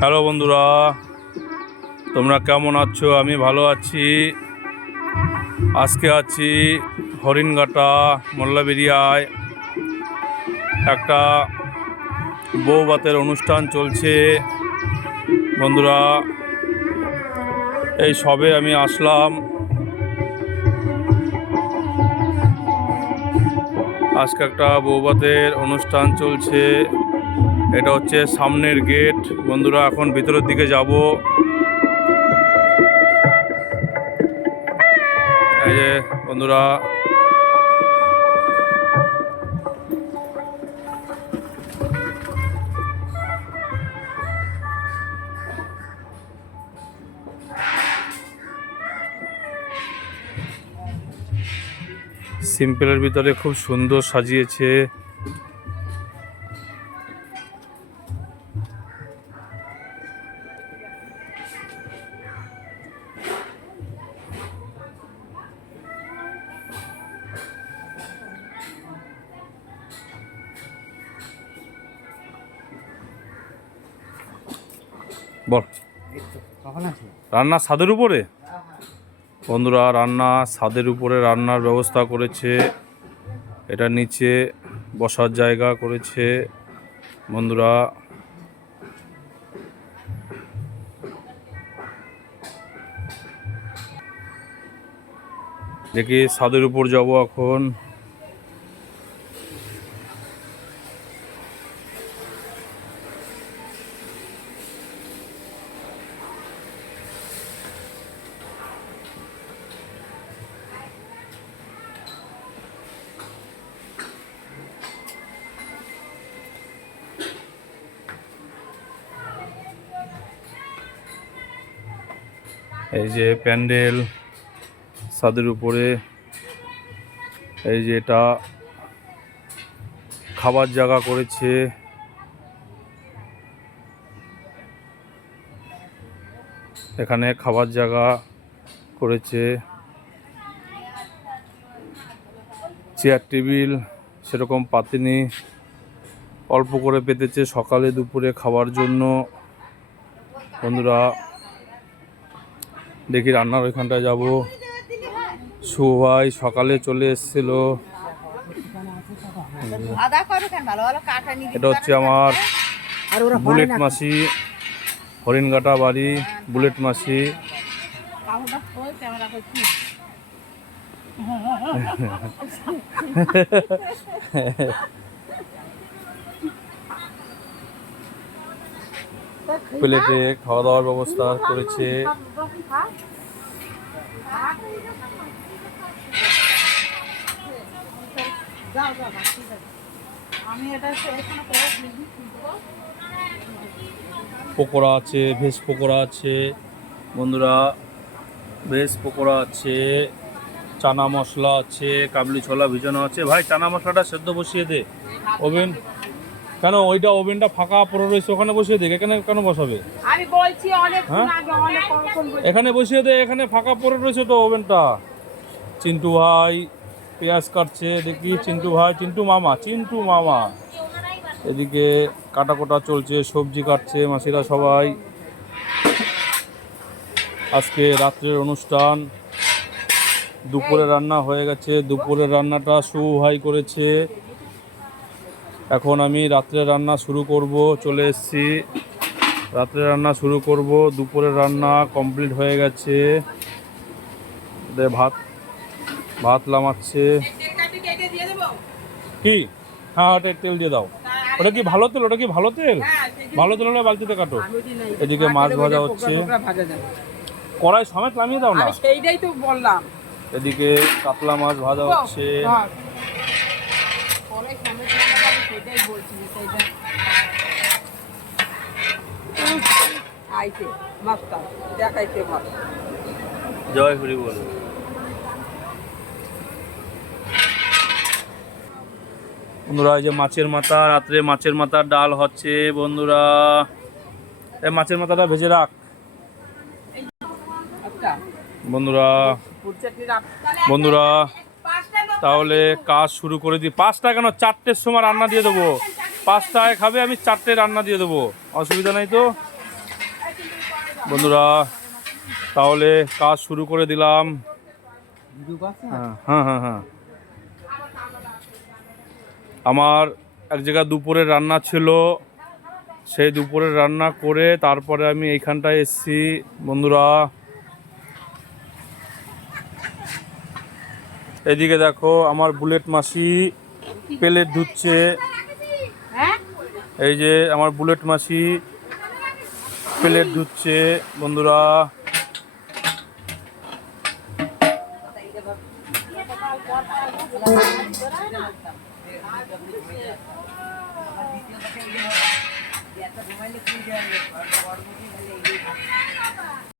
Hello বন্ধুরা, তোমরা কেমন আছো? আমি ভালো আছি। আজকে আছি হরিণঘাটা মোল্লাবেড়িয়ায়। একটা বউভাতের অনুষ্ঠান চলছে বন্ধুরা। এই সবে আমি আসলাম। আজকে একটা বউভাতের অনুষ্ঠান চলছে। এটা হচ্ছে সামনের গেট বন্ধুরা। এখন ভিতরের দিকে যাব। এই যে বন্ধুরা, সিম্পলের ভিতরে খুব সুন্দর সাজিয়েছে। বল, রান্না ছাদের উপরে বন্ধুরা, রান্না ছাদের উপরে রান্নার ব্যবস্থা করেছে। এটা নিচে বসার জায়গা করেছে বন্ধুরা। দেখি ছাদের উপর যাব এখন। এই যে প্যান্ডেল ছাদের উপরে। এই যে এটা খাবার জায়গা করেছে। এখানে খাবার জায়গা করেছে। চেয়ার টেবিল সেরকম পাতেনি, অল্প করে পেতেছে সকালে দুপুরে খাওয়ার জন্য বন্ধুরা। দেখি রান্নার ওইখানটায় যাব। ভাই সকালে চলে এসেছিল। এটা হচ্ছে আমার বুলেট মাসি, হরিণঘাটা বাড়ি, বুলেট মাসি। প্লেটে খাওয়া দাওয়ার ব্যবস্থা করেছে। পকোড়া আছে, ভেজ পকোড়া আছে বন্ধুরা, ভেজ পকোড়া আছে, চানা মশলা আছে, কাবলি ছোলা ভিজানো আছে। ভাই চানা মশলাটা সেদ্ধ বসিয়ে দে। ওভেন কেন ওইটা ওভেনটা ফাঁকা পড়ে রয়েছে, ওখানে বসিয়ে দে। এখানে কেন বসাবে? আমি বলছি অনেক হ্যাঁ, এখানে বসিয়ে দে, এখানে ফাঁকা পড়ে রয়েছে তো ওভেনটা। চিন্টু ভাই পেঁয়াজ কাটছে, দেখি চিন্টু ভাই, চিন্টু মামা এদিকে কাটা কোটা চলছে, সবজি কাটছে মাসিরা সবাই। আজকে রাত্রের অনুষ্ঠান, দুপুরে রান্না হয়ে গেছে। দুপুরের রান্নাটা ভাই করেছে। এখন আমি রাত্রের রান্না শুরু করব। চলে এসেছি, রাত্রে রান্না শুরু করব। দুপুরের রান্না কমপ্লিট হয়ে গেছে। ভাত লামাচ্ছে। কি? হ্যাঁ, ওটা তেল দিয়ে দাও। ওটা কি ভালো তেল? ওটা কি ভালো তেল? ভালো তেল হলে বালতিতে কাটো। এদিকে মাছ ভাজা হচ্ছে, কড়াই সমেত নামিয়ে দাও না। সেইটাই তো বললাম। এদিকে কাতলা মাছ ভাজা হচ্ছে। জয় হরি বল। বন্ধুরা এই যে মাছের মাথা, রাত্রে মাছের মাথার ডাল হচ্ছে বন্ধুরা। এই মাছের মাথাটা ভেজে রাখ বন্ধুরা। তাহলে কাজ শুরু করে দিই। 5টা কেন, 4টের সময় রান্না দিয়ে দেবো। 5টায় খাবে, আমি 4টে রান্না দিয়ে দেবো, অসুবিধা নেই তো। বন্ধুরা তাহলে কাজ শুরু করে দিলাম। হ্যাঁ হ্যাঁ হ্যাঁ হ্যাঁ আমার এক জায়গায় দুপুরের রান্না ছিল, সেই দুপুরের রান্না করে তারপরে আমি এইখানটায় এসেছি বন্ধুরা। এদিকে দেখো আমার বুলেট মাসি প্লেট ধুচ্ছে। হ্যাঁ এই যে আমার বুলেট মাসি প্লেট ধুচ্ছে বন্ধুরা।